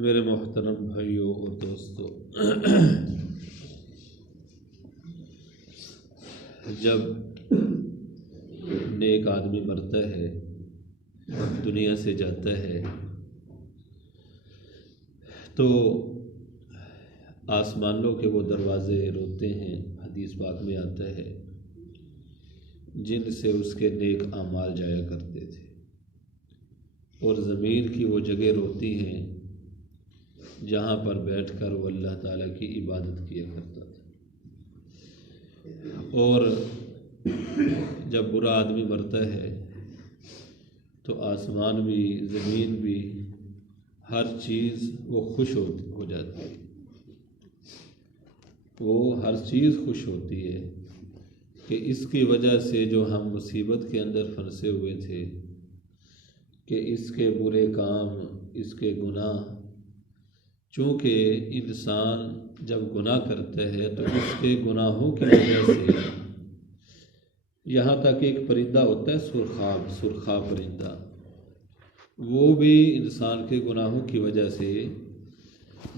میرے محترم بھائیوں اور دوستوں، جب نیک آدمی مرتا ہے، دنیا سے جاتا ہے، تو آسمانوں کے وہ دروازے روتے ہیں۔ حدیث پاک میں آتا ہے جن سے اس کے نیک اعمال جایا کرتے تھے، اور زمین کی وہ جگہ روتی ہیں جہاں پر بیٹھ کر وہ اللہ تعالیٰ کی عبادت کیا کرتا تھا۔ اور جب برا آدمی مرتا ہے تو آسمان بھی، زمین بھی، ہر چیز وہ خوش ہو جاتی ہے، وہ ہر چیز خوش ہوتی ہے کہ اس کی وجہ سے جو ہم مصیبت کے اندر پھنسے ہوئے تھے، کہ اس کے برے کام، اس کے گناہ، چونکہ انسان جب گناہ کرتا ہے تو اس کے گناہوں کی وجہ سے، یہاں تک ایک پرندہ ہوتا ہے سرخاب پرندہ، وہ بھی انسان کے گناہوں کی وجہ سے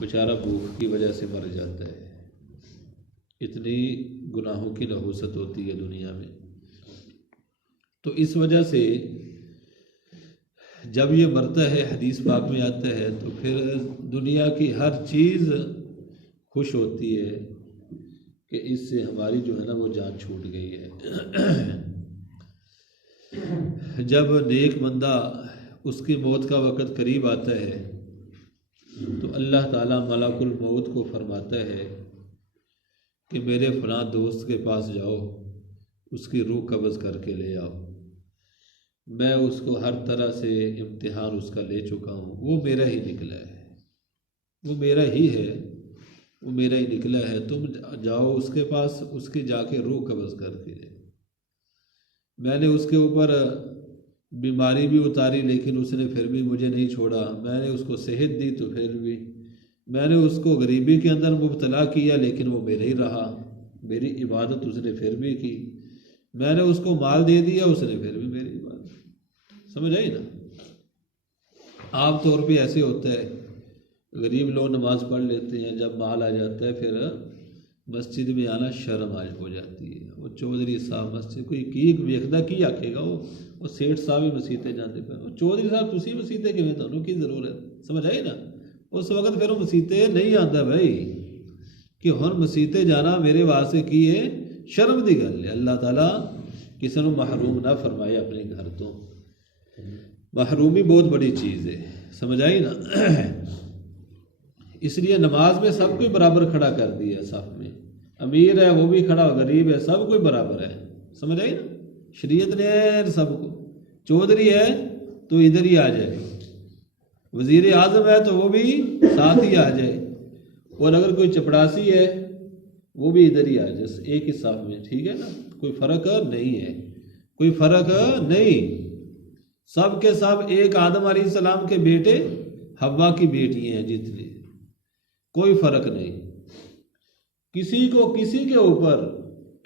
بیچارہ بھوک کی وجہ سے مر جاتا ہے۔ اتنی گناہوں کی نحوست ہوتی ہے دنیا میں۔ تو اس وجہ سے جب یہ مرتا ہے، حدیث پاک میں آتا ہے، تو پھر دنیا کی ہر چیز خوش ہوتی ہے کہ اس سے ہماری جو ہے نا وہ جان چھوٹ گئی ہے۔ جب نیک بندہ، اس کی موت کا وقت قریب آتا ہے تو اللہ تعالیٰ ملک الموت کو فرماتا ہے کہ میرے فلاں دوست کے پاس جاؤ، اس کی روح قبض کر کے لے آؤ، میں اس کو ہر طرح سے امتحان اس کا لے چکا ہوں، وہ میرا ہی نکلا ہے، وہ میرا ہی ہے، وہ میرا ہی نکلا ہے، تم جاؤ اس کے پاس، اس کی جا کے روح قبض کر کے لے۔ میں نے اس کے اوپر بیماری بھی اتاری لیکن اس نے پھر بھی مجھے نہیں چھوڑا، میں نے اس کو صحت دی تو پھر بھی، میں نے اس کو غریبی کے اندر مبتلا کیا لیکن وہ میرا ہی رہا، میری عبادت اس نے پھر بھی کی، میں نے اس کو مال دے دیا، اس نے پھر بھی میری عبادت۔ سمجھ آئی نا؟ عام طور پہ ایسے ہوتا ہے، غریب لوگ نماز پڑھ لیتے ہیں، جب مال آ جاتا ہے پھر مسجد میں آنا شرم ہو جاتی ہے۔ وہ چودھری صاحب مسجد کوئی کی ویکھدا کی آکھے گا، وہ سیٹھ صاحب ہی مسیتے جاتے پہ، وہ چودھری صاحب تسی مسیتے کیویں، تانوں کی ضرورت؟ سمجھ آئی نا؟ اس وقت پھر وہ مسیتے نہیں آتا بھائی، کہ ہن مسیتے جانا میرے واسطے کی ہے شرم دی گل ہے۔ اللہ تعالیٰ کسی نو محروم نہ فرمائے اپنے گھر تو، محرومی بہت بڑی چیز ہے۔ سمجھ آئی نا؟ اس لیے نماز میں سب کو برابر کھڑا کر دیا، صف میں امیر ہے وہ بھی کھڑا، غریب ہے، سب کوئی برابر ہے۔ سمجھ آئی نا؟ شریعت نے سب کو، چودھری ہے تو ادھر ہی آ جائے، وزیر اعظم ہے تو وہ بھی ساتھ ہی آ جائے، اور اگر کوئی چپڑاسی ہے وہ بھی ادھر ہی آ جائے، ایک ہی صف میں، ٹھیک ہے نا؟ کوئی فرق نہیں ہے، کوئی فرق نہیں، سب کے سب ایک آدم علیہ السلام کے بیٹے، حوا کی بیٹیاں ہیں جتنے، کوئی فرق نہیں، کسی کو کسی کے اوپر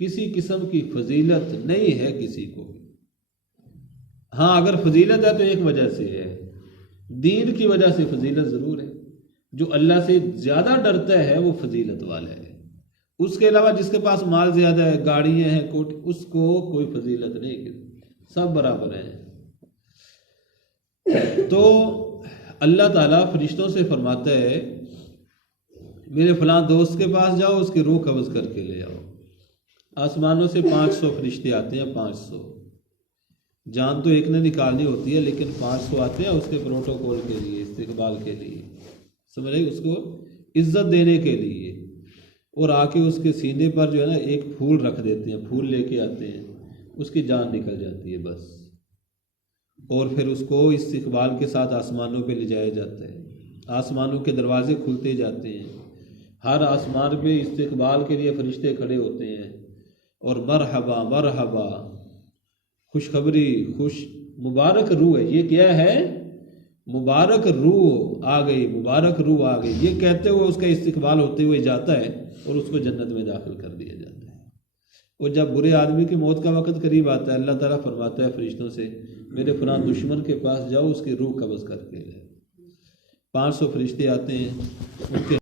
کسی قسم کی فضیلت نہیں ہے کسی کو۔ ہاں اگر فضیلت ہے تو ایک وجہ سے ہے، دین کی وجہ سے فضیلت ضرور ہے، جو اللہ سے زیادہ ڈرتا ہے وہ فضیلت والا ہے، اس کے علاوہ جس کے پاس مال زیادہ ہے، گاڑیاں ہیں، کوٹ، اس کو کوئی فضیلت نہیں، سب برابر ہیں۔ تو اللہ تعالیٰ فرشتوں سے فرماتا ہے میرے فلاں دوست کے پاس جاؤ، اس کی روح قبض کر کے لے آؤ۔ آسمانوں سے 500 فرشتے آتے ہیں، 500، جان تو ایک نے نکالنی ہوتی ہے لیکن 500 آتے ہیں اس کے پروٹوکول کے لیے، استقبال کے لیے، سمجھ رہے، اس کو عزت دینے کے لیے، اور آ کے اس کے سینے پر جو ہے نا ایک پھول رکھ دیتے ہیں، پھول لے کے آتے ہیں، اس کی جان نکل جاتی ہے بس، اور پھر اس کو استقبال کے ساتھ آسمانوں پہ لے جایا جاتا ہے، آسمانوں کے دروازے کھلتے جاتے ہیں، ہر آسمان پہ استقبال کے لیے فرشتے کھڑے ہوتے ہیں، اور مرحبا مرحبا، خوشخبری، مبارک روح ہے، یہ کیا ہے؟ مبارک روح آ گئی، مبارک روح آ گئی، یہ کہتے ہوئے اس کا استقبال ہوتے ہوئے جاتا ہے اور اس کو جنت میں داخل کر دیا جاتا ہے۔ اور جب برے آدمی کی موت کا وقت قریب آتا ہے، اللہ تعالیٰ فرماتا ہے فرشتوں سے میرے فلاں دشمن کے پاس جاؤ، اس کی روح قبض کر کے لے۔ 500 فرشتے آتے ہیں، ان کے